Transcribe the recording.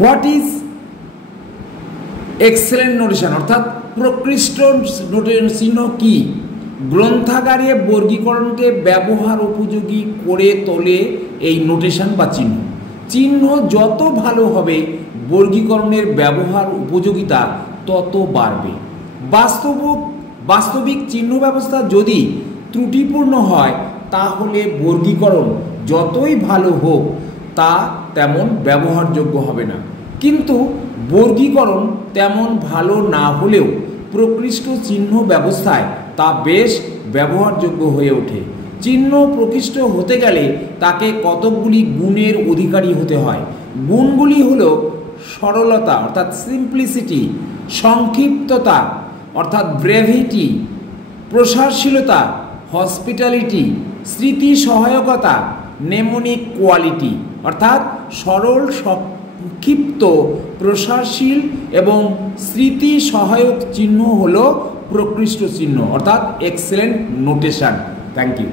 What is excellent notation অর্থাৎ প্রকৃষ্ট চিহ্ন কি? গ্রন্থাগারে বর্গীকরণকে ব্যবহার উপযোগী করে তোলে এই নোটেশন বা চিহ্ন। চিহ্ন যত ভালো হবে বর্গীকরণের ব্যবহার উপযোগিতা তত বাড়বে। বাস্তবিক চিহ্ন ব্যবস্থা যদি ত্রুটিপূর্ণ হয় তাহলে বর্গীকরণ যতই ভালো হোক তা তেমন ব্যবহারযোগ্য হবে না। কিন্তু বর্গীকরণ তেমন ভালো না হলেও প্রকৃষ্ট চিহ্ন ব্যবস্থায় তা বেশ ব্যবহারযোগ্য হয়ে ওঠে। চিহ্ন প্রকৃষ্ট হতে গেলে তাকে কতকগুলি গুণের অধিকারী হতে হয়। গুণগুলি হলো সরলতা অর্থাৎ সিম্পলিসিটি, সংক্ষিপ্ততা অর্থাৎ ব্রেভিটি, প্রসারশীলতা হসপিটালিটি, স্মৃতি সহায়কতা নেমোনিক কোয়ালিটি অর্থাৎ সরল, সংক্ষিপ্ত, প্রসারশীল এবং স্মৃতি সহায়ক চিহ্ন হলো প্রকৃষ্ট চিহ্ন অর্থাৎ এক্সেলেন্ট নোটেশন। Thank you.